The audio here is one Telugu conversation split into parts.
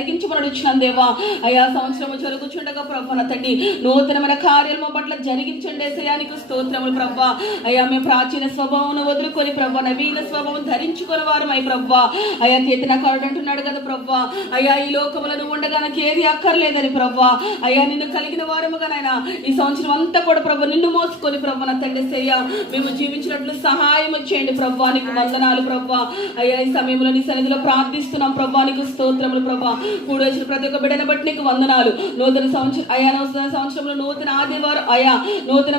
జరిగించమని వచ్చిన దేవా. అయా సంవత్సరము జరుగుచుండగా ప్రభా నా తండ్రి నూతనమైన కార్యాలు మా పట్ల జరిగించండి యేసయ్యా. నీకు స్తోత్రములు ప్రభా. అయ్యా మేము ప్రాచీన స్వభావం వదులుకొని ప్రభా నవీన స్వభావం ధరించుకుని వారమై ప్రభా. అయా చేతిన కరుడు అంటున్నాడు కదా ప్రభా. అయ్యా ఈ లోకములో నువ్వు ఉండగా నాకు ఏది అక్కర్లేదని ప్రభా. అయ్యా నిన్ను కలిగిన వారముగా నాయన ఈ సంవత్సరం అంతా కూడా ప్రభా నిన్ను మోసుకొని ప్రభా నా తండ్రి యేసయ్యా మేము జీవించినట్లు సహాయం చేయండి ప్రభా. నీకు వందనాలు ప్రభా. అయ్యా ఈ సమయంలో నీ సన్నిధిలో ప్రార్థిస్తున్నాం ప్రభా. నీకు స్తోత్రములు ప్రభా. కూడి వచ్చిన ప్రతి ఒక్క బిడ్డను బట్టి నీకు వందనాలు. నూతన సంవత్సరం అయా నూతన సంవత్సరంలో నూతన ఆదివారం అయా నూతన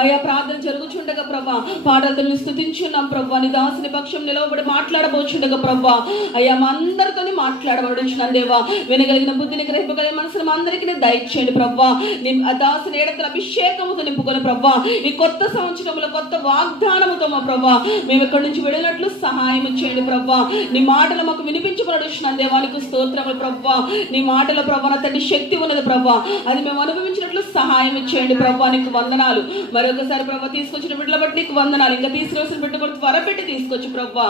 అయా ప్రార్థన జరుగుచుండగా ప్రభా పాటలతో స్తుతించున్నాం ప్రభా. నీ దాసుని పక్షం నిలవబడి మాట్లాడబోచుండగా ప్రభా. అయ్యా మా అందరితో మాట్లాడబడుచున్నాను దేవా. వినగలిగిన బుద్ధిని గ్రహింపగలిగిన మనసును మా అందరికీ దయచేయండి ప్రభా. నీ దాసుని ఏడంతల అభిషేకముతో నింపుకొని ప్రభా ఈ కొత్త సంవత్సరంలో కొత్త వాగ్దానముతో మా ప్రభా మేము ఇక్కడి నుంచి వెళ్ళినట్లు సహాయం చేయండి ప్రభా. నీ మాటలు మాకు వినిపించబడుచున్నాను దేవానికి స్తోత్రములు ప్రభా. నీ మాటల ప్రభా నా తండ్రి శక్తి ఉన్నది ప్రభా. అది మేము అనుభవించినట్లు సహాయం చేయండి ప్రభా. నీకు వందనాలు. మరొకసారి ప్రభా తీసుకొచ్చిన బిడ్డల బట్టి నీకు వందనాలు. ఇంకా తీసుకొచ్చిన బిడ్డ కూడా త్వరపెట్టి తీసుకొచ్చి ప్రభా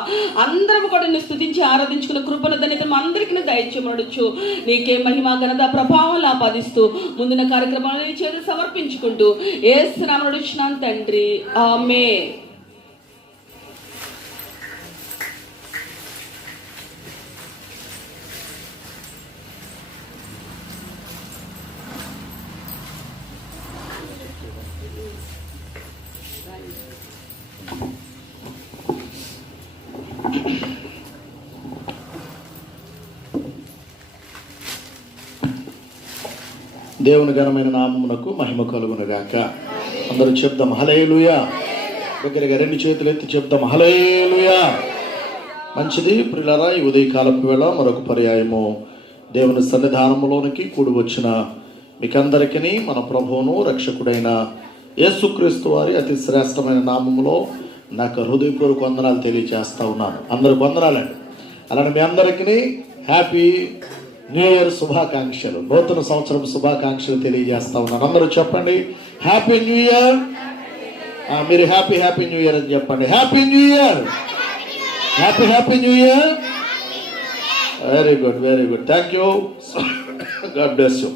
అందరం కూడా నిన్ను స్తుతించి ఆరాధించుకున్న కృపను ధన్యత అందరికీ దయచేయమనొచ్చు. నీకే మహిమ ఘనత ప్రభావం ఆపాదిస్తూ ముందున్న కార్యక్రమాలను నీ చేతులు సమర్పించుకుంటూ యేసు నామమున అడుగుచున్నాను తండ్రి. ఆమేన్. దేవుని ఘనమైన నామమునకు మహిమ కలుగునుగాక. అందరూ చెప్దాం హల్లెలూయా. దగ్గరగా రెండు చేతులు ఎత్తి చెప్దాం హల్లెలూయా. మంచిది ప్రియులారా, ఈ ఉదయకాలపు వేళ మరొక పర్యాయము దేవుని సన్నిధానములోనికి కూడి వచ్చిన మీకందరికీ మన ప్రభువును రక్షకుడైన యేసుక్రీస్తు వారి అతి శ్రేష్టమైన నామములో నాకు హృదయపూర్వక వందనాలు తెలియజేస్తా ఉన్నాను. అందరికి వందనాలండి. అలానే మీ అందరికీ హ్యాపీ న్యూ ఇయర్ శుభాకాంక్షలు, నూతన సంవత్సరం శుభాకాంక్షలు తెలియజేస్తా ఉన్నాను. అందరూ చెప్పండి హ్యాపీ న్యూ ఇయర్. మీరు హ్యాపీ న్యూ ఇయర్ అని చెప్పండి. Happy new year. Happy new year. Very good thank you. God bless you.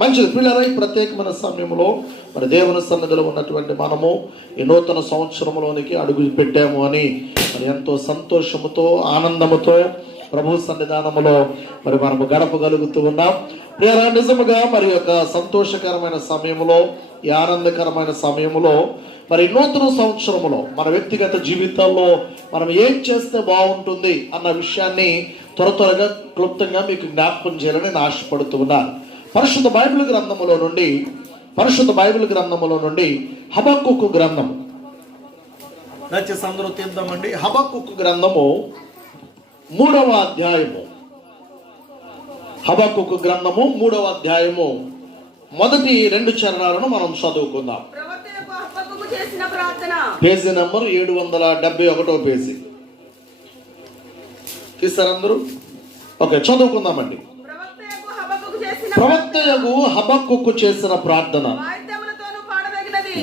మంచిది పిల్లరా, ఈ ప్రత్యేకమైన సమయంలో మరి దేవుని సన్నిధిలో ఉన్నటువంటి మనము ఈ నూతన సంవత్సరంలోనికి అడుగు పెట్టాము అని మరి ఎంతో సంతోషముతో ఆనందముతో ప్రభు సన్నిధానములో మరి మనము గడపగలుగుతూ ఉన్నాం. ప్రియరా, నిజముగా మరి యొక్క సంతోషకరమైన సమయంలో ఈ ఆనందకరమైన సమయంలో మరి నూతన సంవత్సరములో మన వ్యక్తిగత జీవితాల్లో మనం ఏం చేస్తే బాగుంటుంది అన్న విషయాన్ని త్వరగా క్లుప్తంగా మీకు జ్ఞాపకం చేయాలని నేను ఆశపడుతూ ఉన్నాను. పరిశుద్ధ బైబిల్ గ్రంథములో నుండి హబక్కూకు గ్రంథము దయచేసి అందరూ తీద్దామండి. హబక్కూకు గ్రంథము 3వ అధ్యాయము. హబక్కూకు గ్రంథము 3వ అధ్యాయము మొదటి 2 చరణాలను మనం చదువుకుందాం. పేజీ నంబర్ 771 పేజీ తీస్తారందరూ. ఓకే, చదువుకుందామండి. ప్రవక్తయగు హబక్కూకు చేసిన ప్రార్థన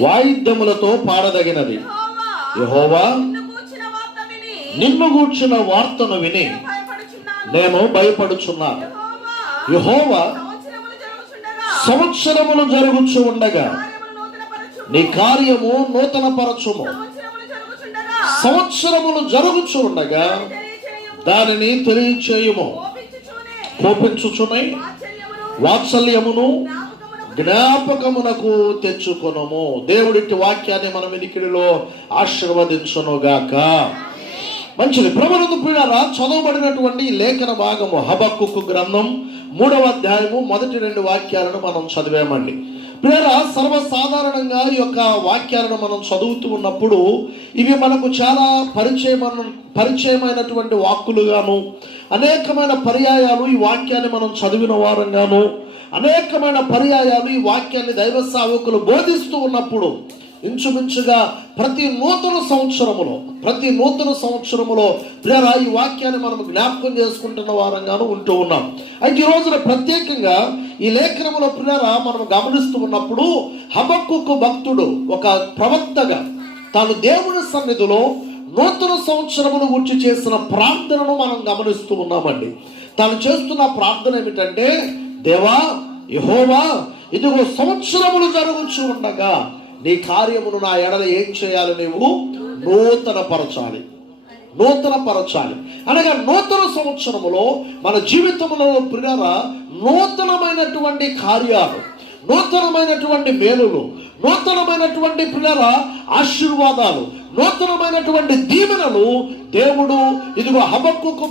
వాయిద్యములతో పాడదగినది. యెహోవా, నిన్ను గూర్చిన వార్తను విని నేను భయపడుచున్నాను. యెహోవా, సంవత్సరములు జరుగుచు ఉండగా నీ కార్యము నూతన పరచుము. సంవత్సరములు జరుగుచు ఉండగా దానిని తెలియచేయుము. కోపించుచున్నై వాత్సల్యమును జ్ఞాపకమునకు తెచ్చుకొనుము. దేవుడి వాక్యాన్ని మన వినికిడిలో ఆశీర్వదించునుగాక. మంచిది. ప్రభునందు ప్రియులారా, చదవబడినటువంటి లేఖన భాగము హబక్కూకు గ్రంథం 3వ అధ్యాయము మొదటి 2 వాక్యాలను మనం చదివామండి. ప్రియులారా, సర్వసాధారణంగా ఈ యొక్క వాక్యాలను మనం చదువుతూ ఉన్నప్పుడు ఇవి మనకు చాలా పరిచయమైనటువంటి వాక్కులుగాను, అనేకమైన పర్యాయాలు ఈ వాక్యాన్ని మనం చదివిన వారంగాను, అనేకమైన పర్యాయాలు ఈ వాక్యాన్ని దైవ సేవకులు బోధిస్తూ ఉన్నప్పుడు ఇంచుమించుగా ప్రతి నూతన సంవత్సరములో ప్రియరా ఈ వాక్యాన్ని మనం జ్ఞాపకం చేసుకుంటున్న వారంగాను ఉంటూ ఉన్నాం. అయితే ఈ రోజున ప్రత్యేకంగా ఈ లేఖనములో ప్రియరా మనం గమనిస్తూ ఉన్నప్పుడు హబక్కూకు భక్తుడు ఒక ప్రవక్తగా తాను దేవుని సన్నిధిలో నూతన సంవత్సరమును గురించి చేసిన ప్రార్థనను మనం గమనిస్తూ ఉన్నామండి. తాను చేస్తున్న ప్రార్థన ఏమిటంటే, దేవా యెహోవా, ఇదిగో సంవత్సరములు జరుగుచూ ఉండగా నీ కార్యమును నా ఎడల ఏం చేయాలి? నీవు నూతనపరచాలి. నూతనపరచాలి అనగా నూతన సంవత్సరములో మన జీవితంలో ప్రియులారా నూతనమైనటువంటి కార్యాలు, నూతనమైనటువంటి మేలులు, నూతనమైనటువంటి ప్రియులారా ఆశీర్వాదాలు, నూతనమైనటువంటి దీవెనలు దేవుడు ఇదిగో హబక్కూకు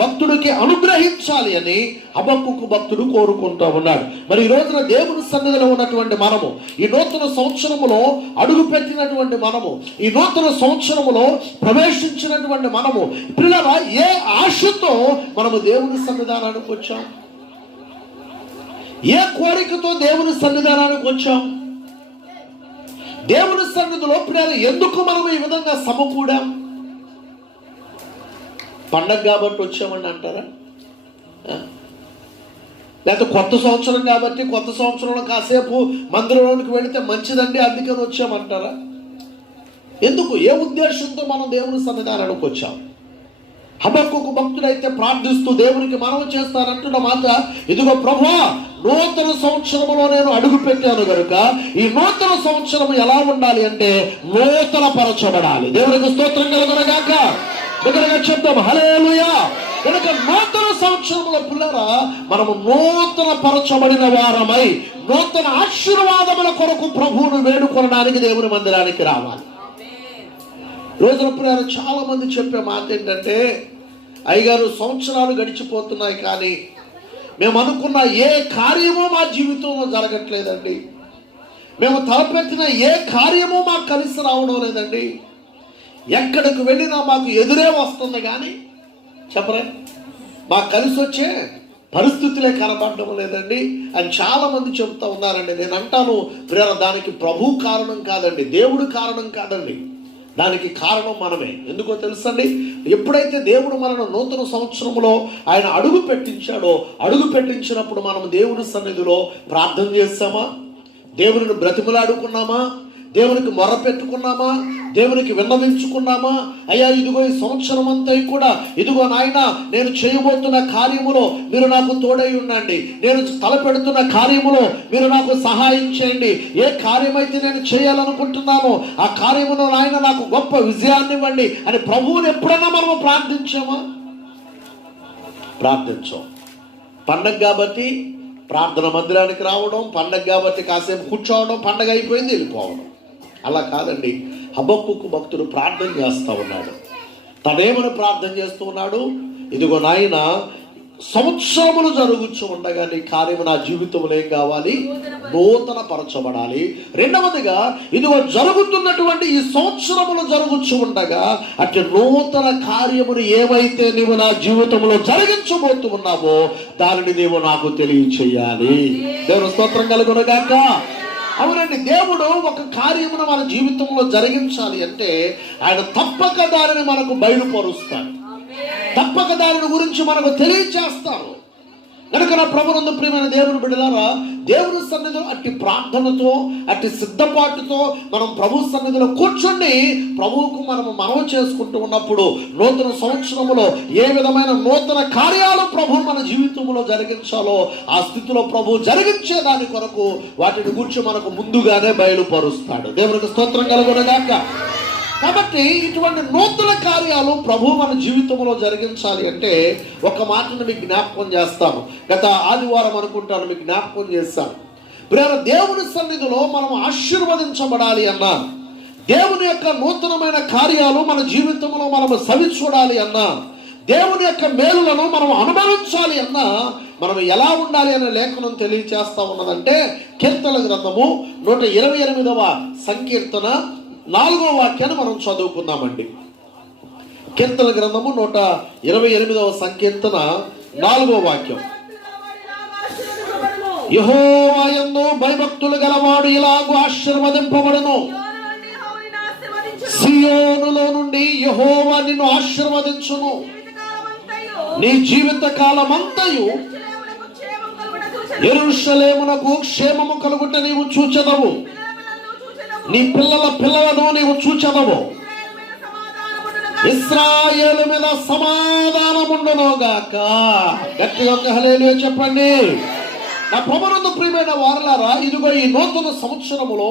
భక్తుడికి అనుగ్రహించాలి అని హబక్కూకు భక్తుడు కోరుకుంటూ ఉన్నాడు. మరి ఈ రోజున దేవుని సన్నిధిలో ఉన్నటువంటి మనము, ఈ నూతన సంవత్సరములో అడుగు పెట్టినటువంటి మనము, ఈ నూతన సంవత్సరములో ప్రవేశించినటువంటి మనము పిల్లరా ఏ ఆశతో మనము దేవుని సన్నిధానానికి వచ్చాం? ఏ కోరికతో దేవుని సన్నిధానానికి వచ్చాం? దేవుని సన్నిధిలో ప్రియులు ఎందుకు మనం ఈ విధంగా సమకూడాం? పండగ కాబట్టి వచ్చామని అంటారా? లేకపోతే కొత్త సంవత్సరం కాబట్టి కొత్త సంవత్సరంలో కాసేపు మందిరంలోనికి వెళితే మంచిదండి అందుకని వచ్చామంటారా? ఎందుకు, ఏ ఉద్దేశంతో మనం దేవుని సన్నిధానానికి వచ్చాం? హబక్కూకు భక్తుడైతే ప్రార్థిస్తూ దేవునికి మనవి చేస్తానంటున్న మాట, ఇదిగో ప్రభువా, నూతన సంవత్సరములో నేను అడుగు పెట్టాను కనుక ఈ నూతన సంవత్సరం ఎలా ఉండాలి అంటే నూతన పరచబడాలి. దేవునికి స్తోత్రం కలుగునగాక. దగ్గరగా చెప్తాం హల్లెలూయా. కనుక నూతన సంవత్సరంలో పిల్లరా మనము నూతన పరచబడిన వారమై నూతన ఆశీర్వాదముల కొరకు ప్రభువును వేడుకొనడానికి దేవుని మందిరానికి రావాలి. రోజున పిల్లలు చాలా మంది చెప్పే మాట ఏంటంటే, అయ్యగారు సంవత్సరాలు గడిచిపోతున్నాయి కానీ మేము అనుకున్న ఏ కార్యమో మా జీవితంలో జరగట్లేదండి, మేము తలపెట్టిన ఏ కార్యమో మాకు కలిసి రావడం లేదండి, ఎక్కడికి వెళ్ళినా మాకు ఎదురే వస్తుంది కానీ చెప్పరే మాకు కలిసి వచ్చే పరిస్థితులే కనబడడం లేదండి అని చాలా మంది చెబుతూ ఉన్నారండి. నేను అంటాను ప్రియరా, దానికి ప్రభు కారణం కాదండి, దేవుడు కారణం కాదండి, దానికి కారణం మనమే. ఎందుకో తెలుసండి, ఎప్పుడైతే దేవుడు మనను నూతన సంవత్సరంలో ఆయన అడుగు పెట్టించాడో, అడుగు పెట్టించినప్పుడు మనం దేవుని సన్నిధిలో ప్రార్థన చేస్తామా, దేవుని బ్రతిమలాడుకున్నామా, దేవునికి మొర పెట్టుకున్నామా, దేవునికి విన్నవించుకున్నామా? అయ్యా ఇదిగో ఈ సంవత్సరం అంతా కూడా ఇదిగో నాయన నేను చేయబోతున్న కార్యములో మీరు నాకు తోడై ఉండండి, నేను తలపెడుతున్న కార్యములో మీరు నాకు సహాయం చేయండి, ఏ కార్యమైతే నేను చేయాలనుకుంటున్నానో ఆ కార్యములో నాయన నాకు గొప్ప విజయాన్ని ఇవ్వండి అని ప్రభువుని ఎప్పుడైనా మనము ప్రార్థించామా? ప్రార్థించాం. పండగ కాబట్టి ప్రార్థన మందిరానికి రావడం, పండగ కాబట్టి కాసేపు కూర్చోవడం, పండగ అయిపోయింది వెళ్ళిపోవడం, అలా కాదండి. హబక్కూకు భక్తుడు ప్రార్థన చేస్తూ ఉన్నాడు. తనేమని ప్రార్థన చేస్తూ ఉన్నాడు? ఇదిగో నాయన సంవత్సరములు జరుగుచు ఉండగా నీ కార్యము నా జీవితంలో ఏం కావాలి? నూతన పరచబడాలి. రెండవదిగా ఇదిగో జరుగుతున్నటువంటి ఈ సంవత్సరములు జరుగుచు ఉండగా అటు నూతన కార్యమును ఏవైతే నీవు నా జీవితంలో జరిగించబోతూ ఉన్నావో దానిని నీవు నాకు తెలియచేయాలి. దేవుని స్తోత్రం కలుగునుగాక. అవునండి, దేవుడు ఒక కార్యమును మన జీవితంలో జరిగించాలి అంటే ఆయన తప్పక దానిని మనకు బయలుపరుస్తాడు, తప్పక దాని గురించి మనకు తెలియచేస్తారు. కనుక నా ప్రభునందు ప్రియమైన దేవుని బిడ్డలారా, దేవుని సన్నిధిలో అట్టి ప్రార్థనతో అట్టి సిద్ధపాటుతో మనం ప్రభు సన్నిధిలో కూర్చొని ప్రభువుకు మనము చేసుకుంటూ ఉన్నప్పుడు నూతన సంవత్సరములో ఏ విధమైన నూతన కార్యాలు ప్రభు మన జీవితంలో జరిగించాలో ఆ స్థితిలో ప్రభు జరిగించే దాని కొరకు వాటిని గురించి మనకు ముందుగానే బయలుపరుస్తాడు. దేవునికి స్తోత్రం కలుగునుగాక. కాబట్టి ఇటువంటి నూతన కార్యాలు ప్రభు మన జీవితంలో జరిగించాలి అంటే ఒక మాటను మీకు జ్ఞాపకం చేస్తాను. గత ఆదివారం అనుకుంటాను మీకు జ్ఞాపకం చేస్తాను. ప్రియమైన దేవుని సన్నిధిలో మనం ఆశీర్వదించబడాలి అన్నా, దేవుని యొక్క నూతనమైన కార్యాలు మన జీవితంలో మనం సవి చూడాలి అన్నా, దేవుని యొక్క మేలులను మనం అనుభవించాలి అన్నా మనం ఎలా ఉండాలి అనే లేఖనం తెలియచేస్తా ఉన్నదంటే కీర్తన గ్రంథము 128వ సంకీర్తన 4వ వాక్యాన్ని మనం చదువుకుందామండి. కీర్తన గ్రంథము 128వ సంకీర్తన 4వ వాక్యం. యెహోవా యందు భయభక్తులు గలవాడు ఇలాగూ ఆశీర్వదింపబడును. సియోనులో నుండి యెహోవా నిన్ను ఆశీర్వదించును. నీ జీవిత కాలమంతయు యెరూషలేమునకు క్షేమము కలుగుట నీవు చూచెదవు. నీ పిల్లలను నీవు చూచెదవు. ఇశ్రాయేలు మీద సమాధానముండునుగాక. గట్టిగా ఒక హల్లెలూయా చెప్పండి. నా ప్రభునందు ప్రియమైన వారలారా, ఇదిగో ఈ నూతన సంవత్సరములో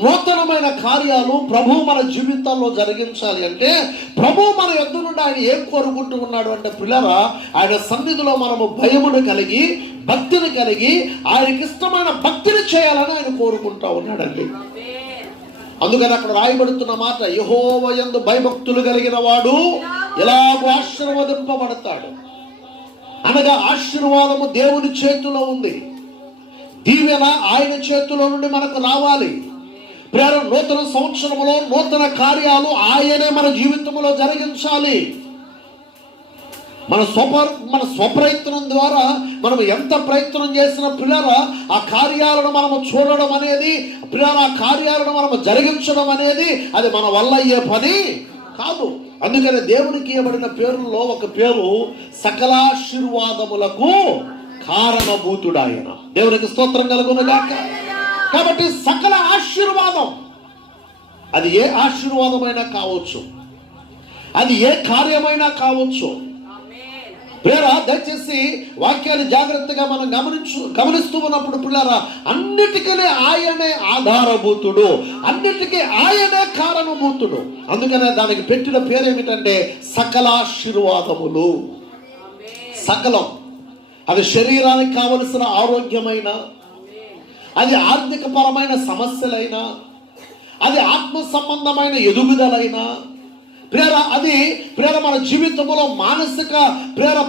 నూతనమైన కార్యాలు ప్రభు మన జీవితాల్లో జరిగించాలి అంటే ప్రభు మన యొద్ద నుండి ఆయన ఏం కోరుకుంటూ ఉన్నాడు అంటే పిల్లరా, ఆయన సన్నిధిలో మనము భయమును కలిగి భక్తిని కలిగి ఆయనకి ఇష్టమైన భక్తిని చేయాలని ఆయన కోరుకుంటా ఉన్నాడండి. అందుకని అక్కడ రాయబడుతున్న మాట, యెహోవా యందు భయభక్తులు కలిగిన వాడు ఎలాగో ఆశీర్వదింపబడతాడు. అనగా ఆశీర్వాదము దేవుని చేతిలో ఉంది, దీవెన ఆయన చేతిలో నుండి మనకు రావాలి. ప్రేమ నూతన సంవత్సరములో నూతన కార్యాలు ఆయనే మన జీవితంలో జరిగించాలి. మన స్వప్రయత్నం ద్వారా మనం ఎంత ప్రయత్నం చేసిన పిల్లరా ఆ కార్యాలను మనము చూడడం అనేది, పిల్లరా ఆ కార్యాలను మనము జరిగించడం అనేది అది మన వల్ల అయ్యే పని కాదు. అందుకని దేవునికి ఇవ్వబడిన పేరుల్లో ఒక పేరు సకలాశీర్వాదములకు కారణభూతుడాయన. దేవునికి స్తోత్రం కలుగును గాక. కాబట్టి సకల ఆశీర్వాదం, అది ఏ ఆశీర్వాదమైనా కావచ్చు, అది ఏ కార్యమైనా కావచ్చు. ప్రేరా దయచేసి వాక్యాన్ని జాగ్రత్తగా మనం గమనిస్తూ ఉన్నప్పుడు పిల్లరా, అన్నిటికీ ఆయనే ఆధారభూతుడు, అన్నిటికీ ఆయనే కారణభూతుడు. అందుకనే దానికి పెట్టిన పేరు ఏమిటంటే సకలాశీర్వాదములు. సకలం, అది శరీరానికి కావలసిన ఆరోగ్యమైన, అది ఆర్థిక పరమైన సమస్యలైనా, అది ఆత్మ సంబంధమైన ఎదుగుదలైనా, అది మన జీవితంలో మానసిక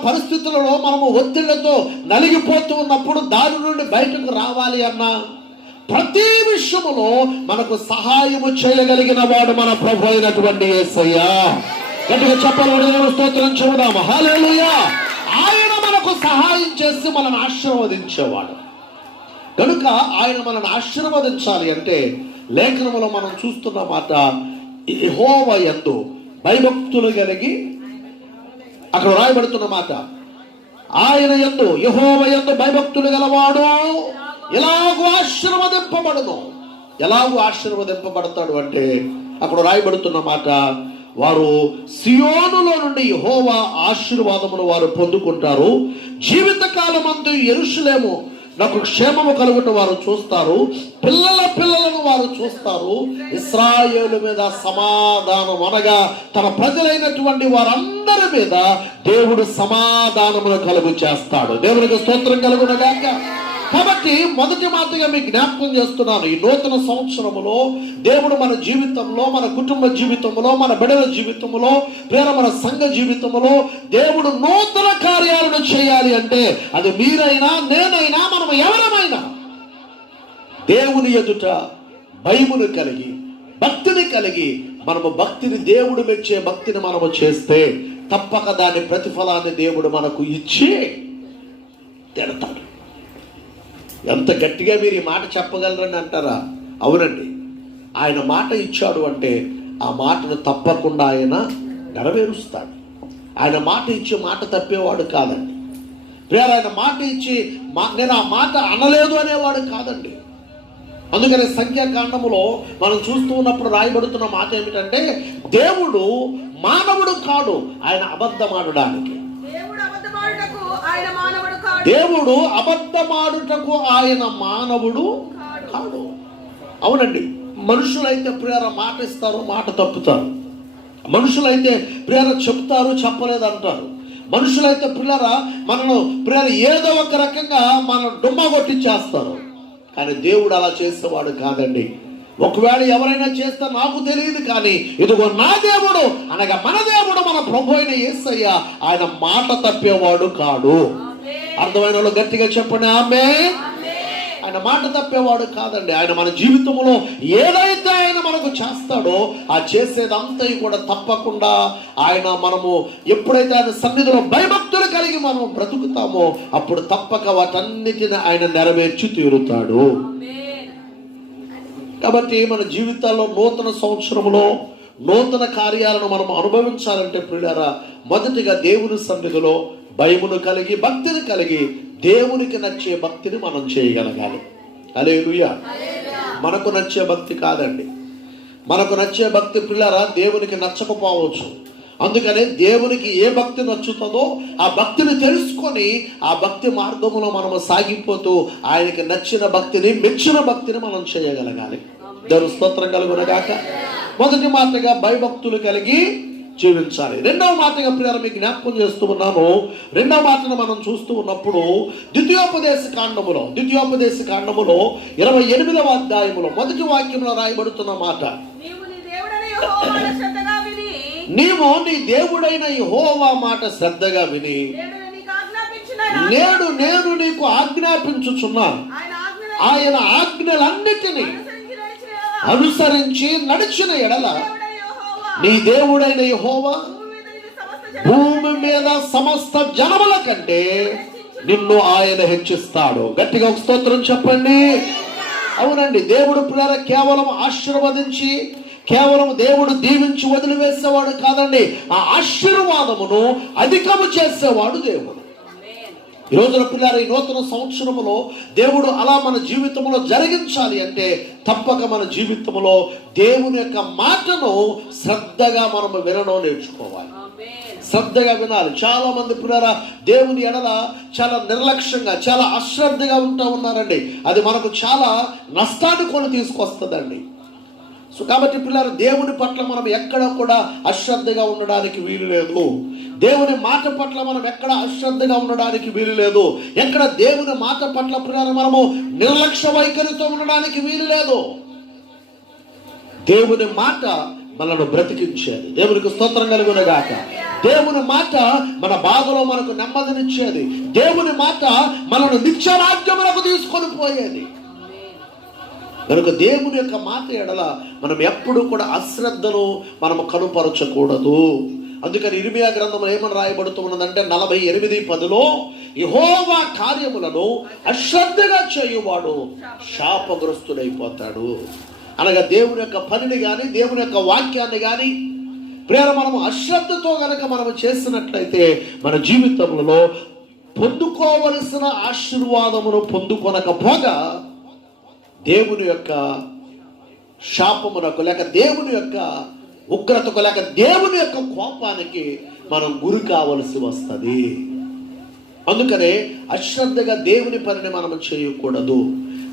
పరిస్థితులలో మనము ఒత్తిళ్లతో నలిగిపోతూ ఉన్నప్పుడు దాని నుండి బయటకు రావాలి అన్న ప్రతి విషయములో మనకు సహాయము చేయగలిగిన వాడు మన ప్రభు అయినటువంటి యేసయ్య. గట్టిగా చెప్పాలి, స్తోత్రం చెబుదాం. హల్లెలూయా. ఆయన మనకు సహాయం చేసి మనల్ని ఆశీర్వదించేవాడు. కనుక ఆయన మనల్ని ఆశీర్వదించాలి అంటే లేఖనములో మనం చూస్తున్న మాట, యెహోవా యందు భయభక్తులు కలిగి, అక్కడ రాయబడుతున్న మాట, ఆయన యందు యెహోవా యందు భయభక్తులు గలవాడు ఎలాగూ ఆశీర్వదింపబడును. ఎలాగూ ఆశీర్వదింపబడతాడు అంటే అక్కడ రాయబడుతున్న మాట, వారు సియోనులో నుండి యెహోవా ఆశీర్వాదమును వారు పొందుకుంటారు. జీవితకాలమందు యెరూషలేము నాకు క్షేమము కలుగుట వారు చూస్తారు, పిల్లలను వారు చూస్తారు. ఇశ్రాయేలు మీద సమాధానం, అనగా తన ప్రజలైనటువంటి వారందరి మీద దేవుడు సమాధానమును కలుగు చేస్తాడు. దేవునికి స్తోత్రం కలుగునగాక. కాబట్టి మొదటి మాటగా మీకు జ్ఞాపకం చేస్తున్నాను, ఈ నూతన సంవత్సరములో దేవుడు మన జీవితంలో, మన కుటుంబ జీవితంలో, మన బిడ్డల జీవితంలో, మన సంఘ జీవితంలో దేవుడు నూతన కార్యాలను చేయాలి అంటే అది మీరైనా నేనైనా మనం ఎవరమైనా దేవుని ఎదుట భయమును కలిగి భక్తిని కలిగి మనము భక్తిని, దేవుడు మెచ్చే భక్తిని మనము చేస్తే తప్పక దాని ప్రతిఫలాన్ని దేవుడు మనకు ఇచ్చి తిడతాడు. ఎంత గట్టిగా మీరు ఈ మాట చెప్పగలరని అంటారా? అవునండి, ఆయన మాట ఇచ్చాడు అంటే ఆ మాటను తప్పకుండా ఆయన నెరవేరుస్తాడు. ఆయన మాట ఇచ్చి మాట తప్పేవాడు కాదండి. ఆయన మాట ఇచ్చి నేను ఆ మాట అనలేదు అనేవాడు కాదండి. అందుకని సంఖ్యాకాండములో మనం చూస్తూ ఉన్నప్పుడు రాయబడుతున్న మాట ఏమిటంటే, దేవుడు మానవుడు కాడు ఆయన అబద్ధమాడడానికి. దేవుడు అబద్ధమాడుటకు ఆయన మానవుడు కాడు. అవునండి, మనుషులైతే ప్రేర మాట ఇస్తారు, మాట తప్పుతారు. మనుషులైతే ప్రేర చెప్తారు, చెప్పలేదు అంటారు. మనుషులైతే మనను ఏదో ఒక రకంగా మనం డుమ్మా కొట్టించేస్తారు. కానీ దేవుడు అలా చేసేవాడు కాదండి. ఒకవేళ ఎవరైనా చేస్తే నాకు తెలియదు, కానీ ఇదిగో నా దేవుడు అనగా మన దేవుడు, మన ప్రభు అయిన యేసయ్య, ఆయన మాట తప్పేవాడు కాడు. అర్థమైన వాళ్ళు గట్టిగా చెప్పండి ఆమేన్. ఆయన మాట తప్పేవాడు కాదండి. ఆయన మన జీవితంలో ఏదైతే ఆయన మనకు చేస్తాడో ఆ చేసేదంతా కూడా తప్పకుండా మనము ఎప్పుడైతే ఆయన సన్నిధిలో భయభక్తులు కలిగి మనం బ్రతుకుతామో అప్పుడు తప్పక వాటన్నిటిని ఆయన నెరవేర్చి తీరుతాడు. కాబట్టి మన జీవితాల్లో నూతన సంవత్సరంలో నూతన కార్యాలను మనం అనుభవించాలంటే ప్రియులారా, మొదటిగా దేవుని సన్నిధిలో భయమును కలిగి భక్తిని కలిగి దేవునికి నచ్చే భక్తిని మనం చేయగలగాలి. హల్లెలూయా. మనకు నచ్చే భక్తి కాదండి. మనకు నచ్చే భక్తి ప్రియులారా దేవునికి నచ్చకపోవచ్చు. అందుకనే దేవునికి ఏ భక్తి నచ్చుతుందో ఆ భక్తిని తెలుసుకొని ఆ భక్తి మార్గంలో మనము సాగిపోతూ ఆయనకి నచ్చిన భక్తిని, మెచ్చిన భక్తిని మనం చేయగలగాలి. దేవుని స్తోత్రం కలుగునగాక. మొదటి మాటగా భయభక్తులు కలిగి జీవించాలి. రెండవ మాటగా ప్రియులారా మీకు జ్ఞాపకం చేస్తూ ఉన్నాను. రెండవ మాటను మనం చూస్తూ ఉన్నప్పుడు ద్వితీయోపదేశ కాండములో 28వ అధ్యాయములో మొదటి వాక్యంలో రాయబడుతున్న మాట, నీవు నీ దేవుడైన యెహోవా మాట శ్రద్ధగా విని నేడు నేను నీకు ఆజ్ఞాపించుచున్నాను ఆయన ఆజ్ఞలన్నిటినీ అనుసరించి నడిచిన ఎడల నీ దేవుడైన యెహోవా భూమి మీద సమస్త జనముల కంటే నిన్ను ఆయన హెచ్చిస్తాడు. గట్టిగా ఒక స్తోత్రం చెప్పండి. అవునండి, దేవుడు ప్రియులారా కేవలం ఆశీర్వదించి, కేవలం దేవుడు దీవించి వదిలివేసేవాడు కాదండి. ఆ ఆశీర్వాదమును అధికము చేసేవాడు దేవుడు. ఈ రోజున పిల్లలు ఈ నూతన సంవత్సరములో దేవుడు అలా మన జీవితంలో జరిగించాలి అంటే తప్పక మన జీవితంలో దేవుని యొక్క మాటను శ్రద్ధగా మనము వినడం నేర్చుకోవాలి. శ్రద్ధగా వినాలి. చాలా మంది పిల్లరా దేవుని ఎడల చాలా నిర్లక్ష్యంగా, చాలా అశ్రద్ధగా ఉంటూ ఉన్నారండి. అది మనకు చాలా నష్టాన్ని కొని తీసుకొస్తుందండి. సో కాబట్టి పిల్లలు దేవుని పట్ల మనం ఎక్కడ కూడా అశ్రద్ధగా ఉండడానికి వీలు లేదు. దేవుని మాట పట్ల మనం ఎక్కడ అశ్రద్ధగా ఉండడానికి వీలు లేదు. ఎక్కడ దేవుని మాట పట్ల పిల్లలు మనము నిర్లక్ష్య వైఖరితో ఉండడానికి వీలు లేదు. దేవుని మాట మనను బ్రతికించేది. దేవునికి స్తోత్రం కలుగునగాక. దేవుని మాట మన బాధలో మనకు నెమ్మదినిచ్చేది. దేవుని మాట మనను నిత్యరాజ్యములకు తీసుకొని పోయేది. కనుక దేవుని యొక్క మాట ఎడల మనం ఎప్పుడు కూడా అశ్రద్ధను మనము కనుపరచకూడదు. అందుకని ఇర్మియా గ్రంథంలో ఏమని రాయబడుతున్నదంటే 48:10 యెహోవా కార్యములను అశ్రద్ధగా చేయువాడు శాపగ్రస్తుడైపోతాడు. అనగా దేవుని యొక్క పనిని కానీ, దేవుని యొక్క వాక్యాన్ని కానీ ప్రియులారా మనము అశ్రద్ధతో గనక మనము చేసినట్లయితే మన జీవితంలో పొందుకోవలసిన ఆశీర్వాదమును పొందుకొనకపోగా దేవుని యొక్క శాపమునకు, లేక దేవుని యొక్క ఉగ్రతకు, లేక దేవుని యొక్క కోపానికి మనం గురి కావలసి వస్తుంది. అందుకనే అశ్రద్ధగా దేవుని పనిని మనము చేయకూడదు.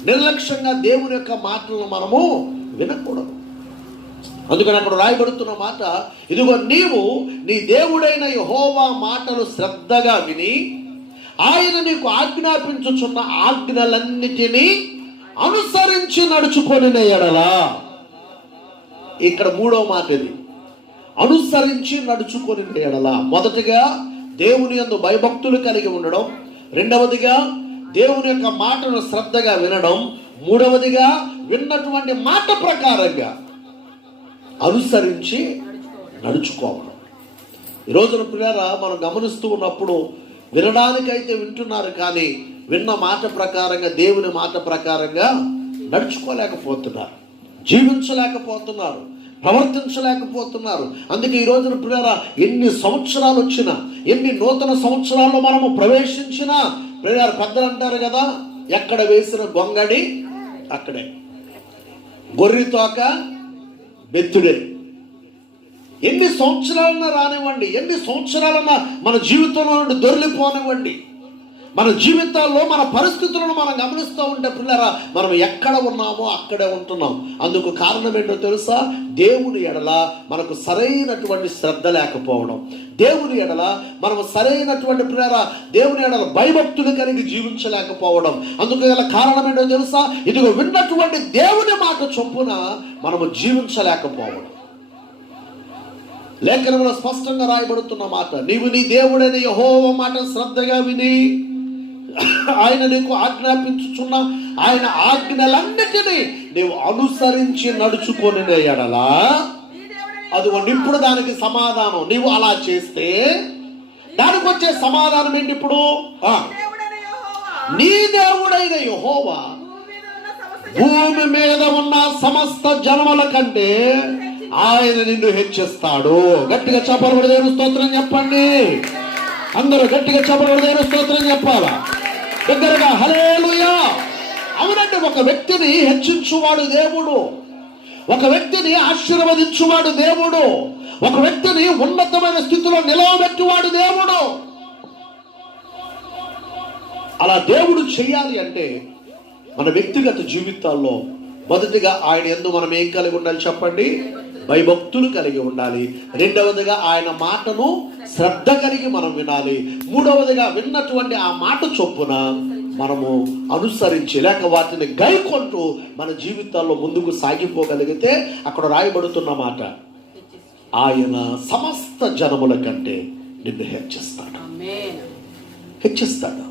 నిర్లక్ష్యంగా దేవుని యొక్క మాటలను మనము వినకూడదు. అందుకని అక్కడ రాయబడుతున్న మాట, ఇదిగో నీవు నీ దేవుడైన యెహోవా మాటలు శ్రద్ధగా విని ఆయన నీకు ఆజ్ఞాపించుచున్న ఆజ్ఞలన్నిటినీ అనుసరించి నడుచుకొని ఎడలా. ఇక్కడ మూడో మాట ఇది, అనుసరించి నడుచుకొని ఎడలా. మొదటిగా దేవుని యందు భయభక్తులు కలిగి ఉండడం, రెండవదిగా దేవుని యొక్క మాటను శ్రద్ధగా వినడం, మూడవదిగా విన్నటువంటి మాట ప్రకారంగా అనుసరించి నడుచుకోవడం. ఈ రోజున పిల్లరా మనం గమనిస్తూ ఉన్నప్పుడు వినడానికైతే వింటున్నారు, కానీ విన్న మాట ప్రకారంగా, దేవుని మాట ప్రకారంగా నడుచుకోలేకపోతున్నారు, జీవించలేకపోతున్నారు, ప్రవర్తించలేకపోతున్నారు. అందుకే ఈ రోజున ప్రియులారా ఎన్ని సంవత్సరాలు వచ్చినా, ఎన్ని నూతన సంవత్సరాల్లో మనము ప్రవేశించినా ప్రియులారా పెద్దలు అంటారు కదా, ఎక్కడ వేసిన గొంగడి అక్కడే, గొర్రె తోక బెత్తుడే. ఎన్ని సంవత్సరాలన్నా రానివ్వండి, ఎన్ని సంవత్సరాలన్నా మన జీవితంలో నుండి దొరికిపోనివ్వండి, మన జీవితాల్లో మన పరిస్థితులను మనం గమనిస్తూ ఉంటే పిల్లరా మనం ఎక్కడ ఉన్నామో అక్కడే ఉంటున్నాం. అందుకు కారణం ఏంటో తెలుసా? దేవుని ఎడల మనకు సరైనటువంటి శ్రద్ధ లేకపోవడం, దేవుని ఎడల మనము సరైనటువంటి పిల్లరా దేవుని ఎడల భయభక్తులు కలిగి జీవించలేకపోవడం. అందుకు గల కారణం ఏంటో తెలుసా? ఇదిగో విన్నటువంటి దేవుని మాట చొప్పున మనము జీవించలేకపోవడం. లేఖనంలో స్పష్టంగా రాయబడుతున్న మాట, నీవు నీ దేవుడైన యెహోవా మాట శ్రద్ధగా విని ఆయన నీకు ఆజ్ఞాపించుచున్న ఆయన ఆజ్ఞలన్నిటినీ నీవు అనుసరించి నడుచుకొని ఎడలా. అదిగోండి ఇప్పుడు దానికి సమాధానం. నీవు అలా చేస్తే దానికి వచ్చే సమాధానం ఏంటి? ఇప్పుడు నీ దేవుడైన యెహోవా భూమి మీద ఉన్న సమస్త జనముల కంటే ఆయన నిన్ను హెచ్చిస్తాడు. గట్టిగా చప్పట్లు దేవుని స్తోత్రం చెప్పండి. అందరూ గట్టిగా చప్పట్లు దేవుని స్తోత్రం చెప్పాలా? దగ్గరగా హల్లెలూయా. అవునండి, ఒక వ్యక్తిని హెచ్చించువాడు దేవుడు. ఒక వ్యక్తిని ఆశీర్వదించువాడు దేవుడు. ఒక వ్యక్తిని ఉన్నతమైన స్థితిలో నిలవబెట్టువాడు దేవుడు. అలా దేవుడు చేయాలి అంటే మన వ్యక్తిగత జీవితాల్లో మొదటిగా ఆయన యందు మనం ఏం కలిగి ఉండాలి చెప్పండి? భయభక్తులు కలిగి ఉండాలి. రెండవదిగా ఆయన మాటను శ్రద్ధ కలిగి మనం వినాలి. మూడవదిగా విన్నటువంటి ఆ మాట చొప్పున మనము అనుసరించి లేక వాటిని గైకొంటూ మన జీవితాల్లో ముందుకు సాగిపోగలిగితే అక్కడ రాయబడుతున్న మాట, ఆయన సమస్త జనముల కంటే నిన్ను హెచ్చిస్తాడు.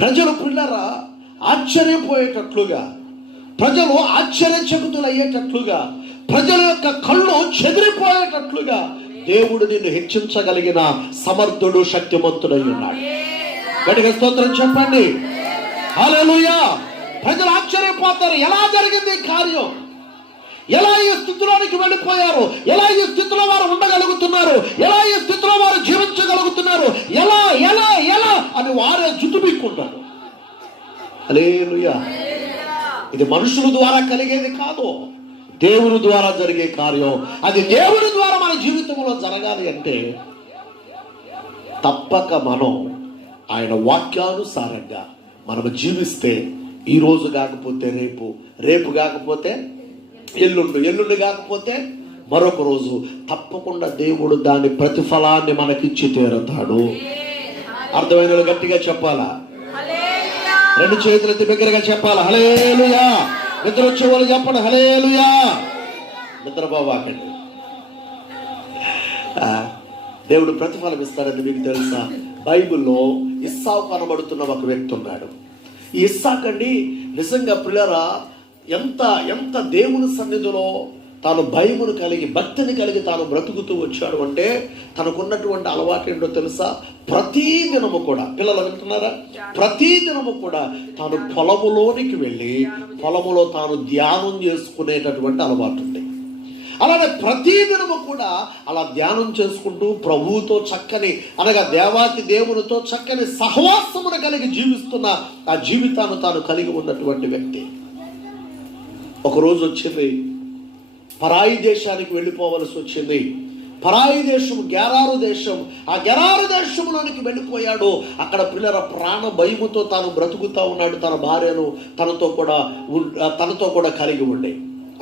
ప్రజలు పిల్లరా ఆశ్చర్యపోయేటట్లుగా, ప్రజలు ఆశ్చర్యచకితులయ్యేటట్లుగా, ప్రజల యొక్క కళ్ళు చెదిరిపోయేటట్లుగా దేవుడు నిన్ను హెచ్చించగలిగిన సమర్థుడు, శక్తిమంతుడై ఉన్నాడు. గట్టిగా స్తోత్రం చెప్పండి. హల్లెలూయా. ప్రజలు ఆశ్చర్యపోతారు, ఎలా జరిగింది ఈ కార్యం, ఎలా ఈ స్థితిలోనికి వెళ్ళిపోయారు, ఎలా ఈ స్థితిలో వారు ఉండగలుగుతున్నారు, ఎలా ఈ స్థితిలో వారు జీవించగలుగుతున్నారు, ఎలా ఎలా ఎలా అని వారే జుట్టుబిక్కుంటారు. హల్లెలూయా. ఇది మనుషుల ద్వారా కలిగేది కాదు, దేవుని ద్వారా జరిగే కార్యం. అది దేవుని ద్వారా మన జీవితంలో జరగాలి అంటే తప్పక మనం ఆయన వాక్యానుసారంగా మనం జీవిస్తే, ఈ రోజు కాకపోతే రేపు, రేపు కాకపోతే ఎల్లుండి, ఎల్లుండి కాకపోతే మరొక రోజు తప్పకుండా దేవుడు దాని ప్రతిఫలాన్ని మనకిచ్చి తీరుతాడు. అర్థమైన గట్టిగా చెప్పాలా? రెండు చేతులెత్తి బిగ్గరగా చెప్పాలి హల్లెలూయా. నిద్ర వచ్చే వాళ్ళు చెప్పండి హల్లెలూయా. నిద్రపోవాకండి. దేవుడు ప్రతిఫలం ఇస్తాడని మీకు తెలుసా? బైబిల్లో ఇస్సాకు కనబడుతున్న ఒక వ్యక్తి ఉన్నాడు. ఈ ఇస్సాకు అండి నిజంగా ప్రియులారా ఎంత ఎంత దేవుని సన్నిధిలో తాను భయమును కలిగి, భక్తిని కలిగి తాను బ్రతుకుతూ వచ్చాడు అంటే తనకున్నటువంటి అలవాటు ఏంటో తెలుసా? ప్రతి దినము కూడా, పిల్లలు వింటున్నారా? ప్రతి దినము కూడా తాను పొలములోనికి వెళ్ళి పొలములో తాను ధ్యానం చేసుకునేటటువంటి అలవాటు ఉంది. అలానే ప్రతి దినము కూడా అలా ధ్యానం చేసుకుంటూ ప్రభువుతో చక్కని, అనగా దేవాతి దేవునితో చక్కని సహవాసమును కలిగి జీవిస్తున్న ఆ జీవితాన్ని తాను కలిగి ఉన్నటువంటి వ్యక్తి. ఒకరోజు వచ్చింది, పరాయి దేశానికి వెళ్ళిపోవలసి వచ్చింది. పరాయి దేశం గెరారు దేశం. ఆ గెరారు దేశంలోనికి వెళ్ళిపోయాడు. అక్కడ పిల్లల ప్రాణ భయముతో తాను బ్రతుకుతా ఉన్నాడు. తన భార్యను తనతో కూడా కలిగి ఉండే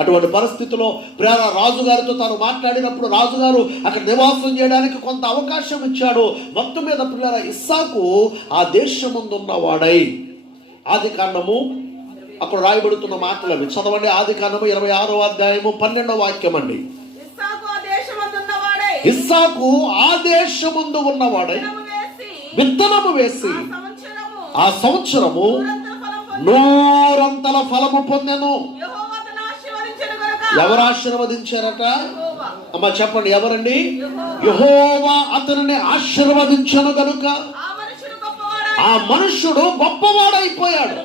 అటువంటి పరిస్థితిలో ప్రేర రాజుగారితో తాను మాట్లాడినప్పుడు రాజుగారు అక్కడ నివాసం చేయడానికి కొంత అవకాశం ఇచ్చాడు. మొత్తం మీద పిల్లల ఇస్సాకు ఆ దేశముందున్న వాడై, ఆది కాండము అక్కడ రాయబడుతున్న మాటలు అవి చదవండి. ఆది కాండము 26వ అధ్యాయము 12వ వాక్యం అండి. ఇస్సాకు ఆ దేశముందు ఉన్నవాడై విత్తనము వేసి ఆ సంవత్సరము 100 ఫలము పొందెను. ఎవరు ఆశీర్వదించారట? అమ్మ చెప్పండి, ఎవరండి? యెహోవా అతనిని ఆశీర్వదించను గనుక ఆ మనుషుడు గొప్పవాడైపోయాడు.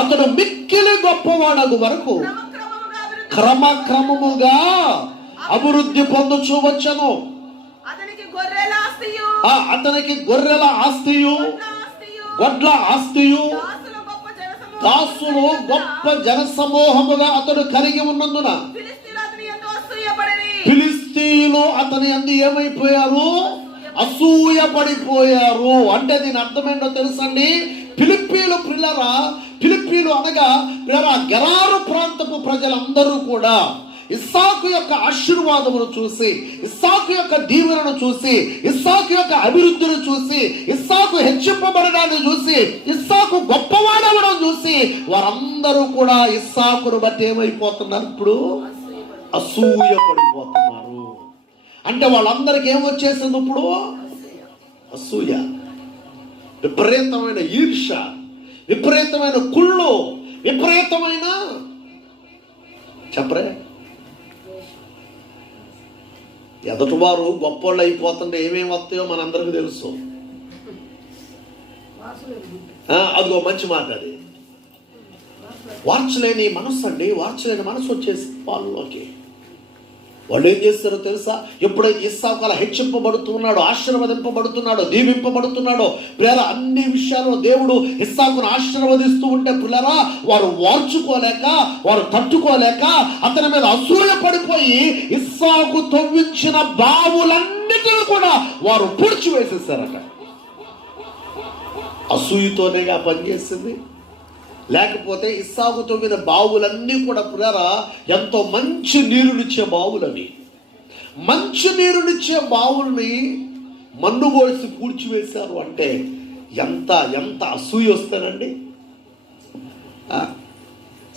అతడు మిక్కిలి గొప్పవాడగు వరకు క్రమక్రమముగా అభివృద్ధి పొందుచూ వచ్చను. అతనికి గొర్రెల ఆస్తియు, గొడ్ల ఆస్తియు, దాసులు గొప్ప జన సమూహముగా అతడు కలిగి ఉన్నందున ఫిలిస్తీయులు అతని యందు ఏమైపోయారు? అసూయ పడిపోయారు. అంటే దీని అర్థమేంటో తెలుసండి? ఫిలిప్పీలు పిల్లరా, ఫిలిప్పీలు అనగా పిల్లరా గెరారు ప్రాంతపు ప్రజలందరూ కూడా ఇస్సాకు యొక్క ఆశీర్వాదమును చూసి, ఇస్సాకు యొక్క దీవెనను చూసి, ఇస్సాకు యొక్క అభివృద్ధిని చూసి, ఇస్సాకు హెచ్చింపబడడాన్ని చూసి, ఇస్సాకు గొప్పవాడవడం చూసి వారందరూ కూడా ఇస్సాకును బట్టి ఏమైపోతున్నారు? ఇప్పుడు అసూయ పడిపోతున్నారు. అంటే వాళ్ళందరికీ ఏమొచ్చేసింది ఇప్పుడు? అసూయ, విపరీతమైన ఈర్ష, విపరీతమైన కుళ్ళు, విపరీతమైన చెప్పరే ఎదటివారు గొప్పోళ్ళు అయిపోతుంటే ఏమేమి వస్తాయో మనందరికీ తెలుసు. అదిగో మంచి మాట. అది వార్చలేని మనస్సు అండి, వార్చలేని మనసు వచ్చేసి వాళ్ళలోకి. వాళ్ళు ఏం చేస్తారో తెలుసా? ఎప్పుడైతే ఇస్సాకు అలా హెచ్చింపబడుతున్నాడో, ఆశీర్వదింపబడుతున్నాడో, దీవింపబడుతున్నాడో ప్రియులారా, అన్ని విషయాల్లో దేవుడు ఇస్సాకును ఆశీర్వదిస్తూ ఉంటే ప్రియులారా, వారు వార్చుకోలేక, వారు తట్టుకోలేక అతని మీద అసూయ పడిపోయి ఇస్సాకు తవ్వించిన బావులన్నిటిని కూడా వారు పూడ్చివేసేసారట. అసూయతోనేగా పనిచేసింది. లేకపోతే ఇస్సాకు తవ్విన బావులన్నీ కూడా ప్రియులారా ఎంతో మంచి నీరునిచ్చే బావులని, మంచి నీరునిచ్చే బావుల్ని మన్ను పోసి పూడ్చివేశారు అంటే ఎంత ఎంత అసూయ వస్తానండి.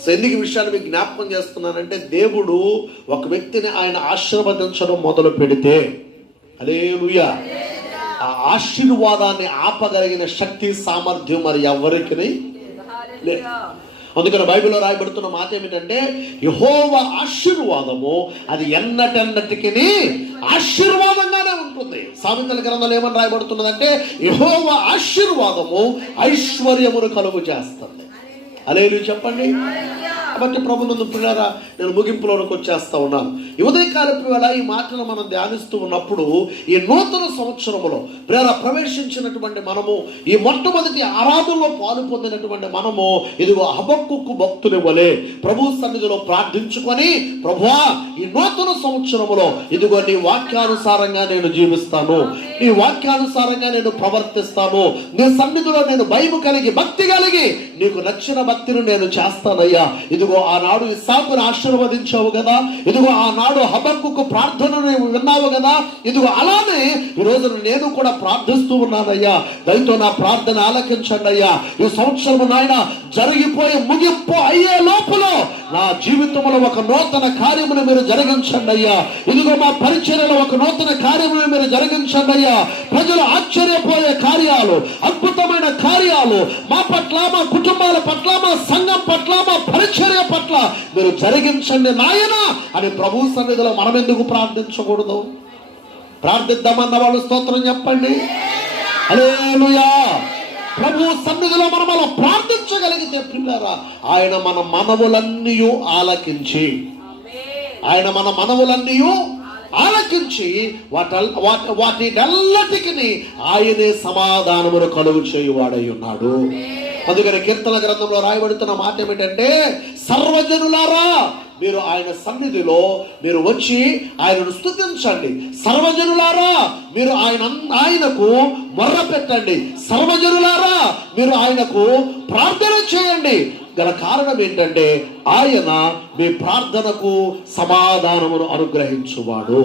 సో ఎందుకు ఈ విషయాన్ని మీకు జ్ఞాపకం చేస్తున్నానంటే, దేవుడు ఒక వ్యక్తిని ఆయన ఆశీర్వదించడం మొదలు పెడితే హల్లెలూయా, ఆ ఆశీర్వాదాన్ని ఆపగలిగిన శక్తి సామర్థ్యం మరి ఎవరికి లేదు. అందుకని బైబిల్లో రాయబడుతున్న మాట ఏమిటంటే, యెహోవా ఆశీర్వాదము అది ఎన్నటెన్నటికి ఆశీర్వాదంగానే ఉంటుంది. సామెతల గ్రంథంలో ఏమని రాయబడుతున్నదంటే, యెహోవా ఆశీర్వాదము ఐశ్వర్యమును కలుగు చేస్తుంది. హల్లెలూయా చెప్పండి. కాబట్టి ప్రభునందు ప్రియులారా, నేను ముగింపులోనికి వచ్చేస్తా ఉన్నాను. ఈ ఉదయకాలపు వేళ ఈ మాటలు మనం ధ్యానిస్తూ ఉన్నప్పుడు, ఈ నూతన సంవత్సరములో ప్రియులారా ప్రవేశించినటువంటి మనము, ఈ మొట్టమొదటి ఆరాధనలో పాలు పొందినటువంటి మనము, ఇదిగో హబక్కూకు భక్తుని వలె ప్రభు సన్నిధిలో ప్రార్థించుకొని, ప్రభువా ఈ నూతన సంవత్సరములో ఇదిగో నీ వాక్యానుసారంగా నేను జీవిస్తాను, నీ వాక్యానుసారంగా నేను ప్రవర్తిస్తాను, నీ సన్నిధిలో నేను భయము కలిగి, భక్తి కలిగి నీకు నచ్చిన భక్తిని నేను చేస్తానయ్యా. ఇదిగో ఆనాడు ఇస్సాకును ఆశీర్వదించావు కదా, ఇదిగో ఆనాడు హబక్కూకు ప్రార్థనను విన్నావు కదా, ఇదిగో అలానే ఈ రోజు నేను కూడా ప్రార్థిస్తూ ఉన్నానయ్యా. దయతో నా ప్రార్థన ఆలకించండి అయ్యా. ఈ సంవత్సరం నాయన జరిగిపోయి ముగింపు అయ్యే లోపల నా జీవితంలో ఒక నూతన కార్యమును మీరు జరిగించండి అయ్యా. ఇదిగో మా పరిచర్యలో ఒక నూతన కార్యమును మీరు జరిగించండి అయ్యా. ప్రజలు ఆశ్చర్యపోయే కార్యాలు, అద్భుతమైన కార్యాలు మా పట్ల, మా కుటుంబాల పట్ల, మా సంఘం పట్ల, మా పరిచర్య పట్ల మీరు జరిగించండి నాయన అని ప్రభు సన్నిధిలో మనం ఎందుకు ప్రార్థించకూడదు? ప్రార్థిద్దామన్న వాళ్ళు స్తోత్రం చెప్పండి. హల్లెలూయా. ప్రభు సన్నిధిలో మనం అలా ప్రార్థించగలిగితే ప్రియులారా, ఆయన మన మనవులన్నీ ఆలకించి, ఆయన మన మనవులన్నీ ఆలకించి వాటినెల్లటికి ఆయనే సమాధానమును కలుగు చేయువాడై ఉన్నాడు. అందుకని కీర్తన గ్రంథంలో రాయబడుతున్న మాట ఏమిటంటే, సర్వజనులారా మీరు ఆయన సన్నిధిలో మీరు వచ్చి ఆయనను స్తుతించండి. సర్వజనులారా మీరు ఆయనకు మొర్ర పెట్టండి. సర్వజనులారా మీరు ఆయనకు ప్రార్థన చేయండి. గల కారణం ఏంటంటే, ఆయన మీ ప్రార్థనకు సమాధానమును అనుగ్రహించువాడు.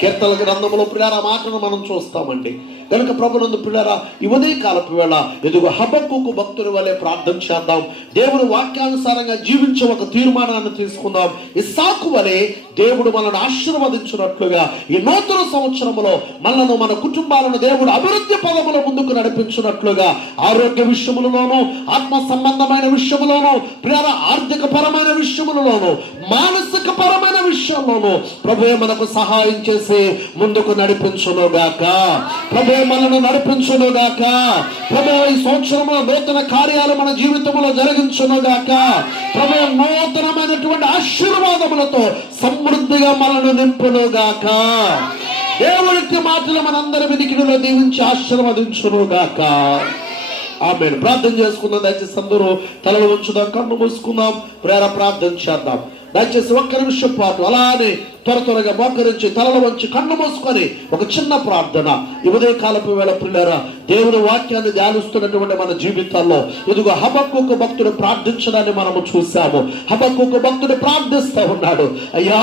కీర్తన గ్రంథంలో ప్రియులారా మాటను మనం చూస్తామండి. కనుక ప్రభునందు ప్రియులారా, ఈ ఉదయకాలపు వేళ ఇదిగో హబక్కూకు భక్తుని వలె ప్రార్థన చేద్దాం. దేవుని వాక్యానుసారంగా జీవించే ఒక తీర్మానాన్ని తీసుకుందాం. ఇస్సాకు వలె దేవుడు మనల్ని ఆశీర్వదించినట్లుగా ఈ నూతన సంవత్సరములో మనను, మన కుటుంబాలను దేవుడు అభివృద్ధి పదముల ముందుకు నడిపించినట్లుగా, ఆరోగ్య విషయములలోనూ, ఆత్మ సంబంధమైన విషయములోనూ, ప్రియులారా ఆర్థిక పరమైన విషయములలోనూ, మానసిక పరమైన విషయంలోనూ ప్రభువే మనకు సహాయం చేసి ముందుకు నడిపించునుగాక. ప్రభువే మనను నడిపించునుగాక. ప్రభువే ఈ సంవత్సరంలో నూతన కార్యాలు మన జీవితంలో జరిగించునుగాక. ప్రభువే నూతనమైనటువంటి ఆశీర్వాదములతో సమృద్ధిగా మనను నింపునుగాక. దేవుడి మాటలు మనందరి వినికిడిలో దీవించి ఆశీర్వదించునుగాక. ఆమేన్. ప్రార్థన చేసుకుందాం. దయచేసి అందరూ తలలు ఉంచుదాం, కన్ను మూసుకుందాం, ప్రేర ప్రార్థన చేద్దాం. దయచేసి ఒక్క నిమిషం పాటు అలానే త్వరగా మోకరించి తలలు వంచి కన్ను మూసుకొని ఒక చిన్న ప్రార్థన. ఈ ఉదయకాలపు వేళ ప్రియులారా, దేవుని వాక్యాన్ని ధ్యానిస్తున్నటువంటి మన జీవితాల్లో ఇదిగో హబక్కూకు భక్తుడు ప్రార్థించడాన్ని మనము చూసాము. హబక్కూకు భక్తుడు ప్రార్థిస్తూ ఉన్నాడు, అయ్యా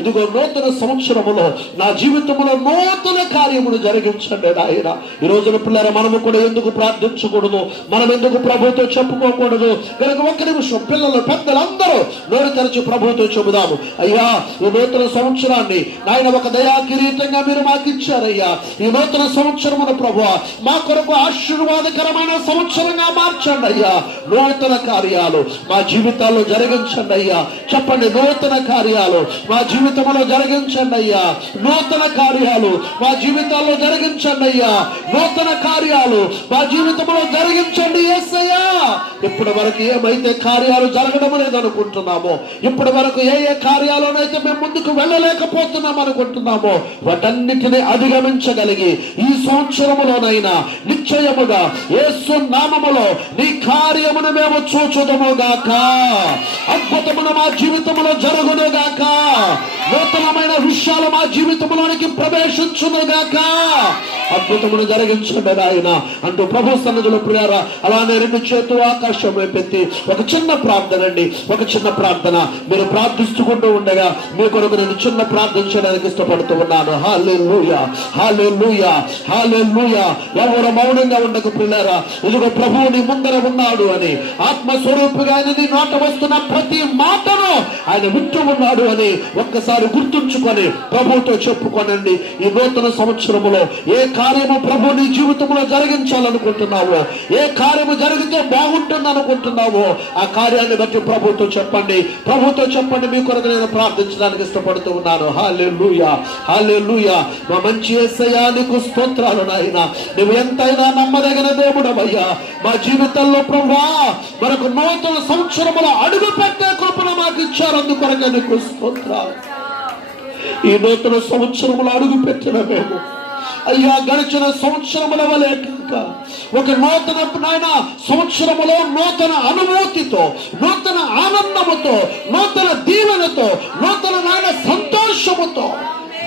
ఇదిగో నూతన సంవత్సరములో నా జీవితంలో నూతన కార్యమును జరిగించండి నాయన. ఈ రోజున పిల్లరా మనము కూడా ఎందుకు ప్రార్థించకూడదు? మనం ఎందుకు ప్రభుతో చెప్పుకోకూడదు? కనుక ఒక్క నిమిషం పిల్లలు, పెద్దలు అందరూ నోరు తెరచి ప్రభుతో చెబుదాము. అయ్యా ఈ నూతన సంవత్సరాన్ని నాయన ఒక దయా కిరీటంగా మీరు మాకు ఇచ్చారయ్యా. ఈ నూతన సంవత్సరమును ప్రభువా మా కొరకు ఆశీర్వాదకరమైన సంవత్సరంగా మార్చండి అయ్యా. నూతన కార్యాలు మా జీవితాల్లో జరిగించండి అయ్యా. చెప్పండి, నూతన కార్యాలు మా జీవితంలో జరిగించండి అయ్యా. నూతన కార్యాలు మా జీవితాల్లో జరిగించండి అయ్యా. నూతన కార్యాలు మా జీవితంలో జరిగించండి యేసయ్యా. ఇప్పటి వరకు ఏమైతే కార్యాలు జరగడం లేదనుకుంటున్నామో, ఇప్పటి వరకు ఏ కార్యాలనైతే మేము ముందుకు ఆగలేకపోతున్నాం అనుకుంటున్నామో వాటన్నిటిని అధిగమించగలిగి ఈ సంవత్సరములోనైనా నిశ్చయముగా యేసు నామములో నీ కార్యమును మేము చూచుదుముగాక. అద్భుతమును మా జీవితంలో జరుగునుగాక. నూతనమైన విషయాలు మా జీవితంలోనికి ప్రవేశించునుగాక. అద్భుతమును జరిగించండి నాయన అంటూ ప్రభు సన్నిధిలో ప్రియారా అలానే 2 చేతులు ఆకాశం వైపెత్తి ఒక చిన్న ప్రార్థన అండి, ఒక చిన్న ప్రార్థన మీరు ప్రార్థిస్తుకుంటూ ఉండగా మీ కొరకు నేను చిన్న ప్రార్థన చేయడానికి ఇష్టపడుతూ ఉన్నాను. హల్లెలూయా, హల్లెలూయా, హల్లెలూయా. ఎవరు మౌనంగా ఉండకు ప్రియారా, ఇదిగో ప్రభువు నీ ముందర ఉన్నాడు అని, ఆత్మస్వరూపిగా ఆయన నీ నోట వస్తున్న ప్రతి మాటను ఆయన వింటూ ఉన్నాడు అని ఒక్కసారి గుర్తుంచుకొని ప్రభువుతో చెప్పుకోనండి. ఈ నూతన సంవత్సరములో ఏ కార్యము ప్రభు నీ జీవితంలో జరిగించాలనుకుంటున్నావో, ఏ కార్యము జరిగితే బాగుంటుంది అనుకుంటున్నావో ఆ కార్యాన్ని బట్టి ప్రభుతో చెప్పండి. ప్రభుతో చెప్పండి. మీ కొరకు నేను ప్రార్థించడానికి ఇష్టపడుతూ ఉన్నాను. హల్లెలూయా, హల్లెలూయా. మా మంచి యేసయ్యా నీకు స్తోత్రాలు నాయనా. నువ్వు ఎంతైనా నమ్మదగిన దేవుడవయ్యా. మా జీవితంలో ప్రభువా మనకు నూతన సంవత్సరములో అడుగు పెట్టే కృపను మాకు ఇచ్చారు. అందుకొరగా నీకు స్తోత్రాలు. ఈ నూతన సంవత్సరములో అడుగు పెట్టిన మేము అయ్యా గడిచిన సంవత్సరముల వలె ఒక నూతన నాయన సంవత్సరములో నూతన అనుభూతితో, నూతన ఆనందముతో, నూతన దీవెనతో, నూతన నాయన సంతోషముతో,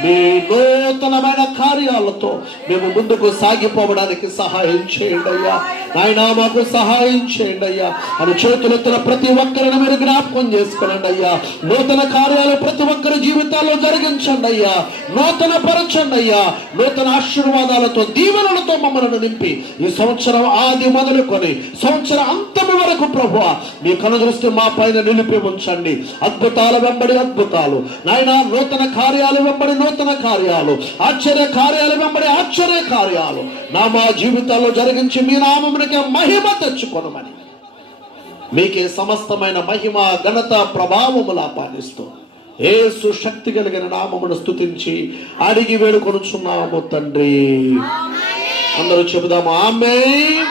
మీ నూతనమైన కార్యాలతో మేము ముందుకు సాగిపోవడానికి సహాయం చేయండి అయ్యా. నాయనా మాకు సహాయం చేయండి అయ్యా అని చేతులెత్తిన ప్రతి ఒక్కరిని మీరు జ్ఞాపకం చేసుకోండి అయ్యా. నూతన కార్యాలు ప్రతి ఒక్కరి జీవితాల్లో జరిగించండి అయ్యా. నూతన పరచండి అయ్యా. నూతన ఆశీర్వాదాలతో, దీవెనలతో మమ్మల్ని నింపి ఈ సంవత్సరం ఆది మొదలుకొని సంవత్సరం అంతము వరకు ప్రభువా మీ కనుదృష్టి మా పైన నిలిపి ఉంచండి. అద్భుతాల వెంబడి అద్భుతాలు నాయనా, నూతన కార్యాలు వెంబడి నూతన కార్యాలు, ఆశ్చర్య కార్యాలు వెంబడి ఆశ్చర్య కార్యాలు నా మా జీవితాల్లో జరిగించి మీ నామమునకే మహిమ తెచ్చుకొనమని మీకే సమస్తమైన మహిమ ఘనత ప్రభావములు ఆపాదిస్తూ యేసు శక్తి కలిగిన నామమును స్తుతించి అడిగి వేడుకొనుచున్నాము తండ్రి. అందరూ చెబుదాము ఆమేన్.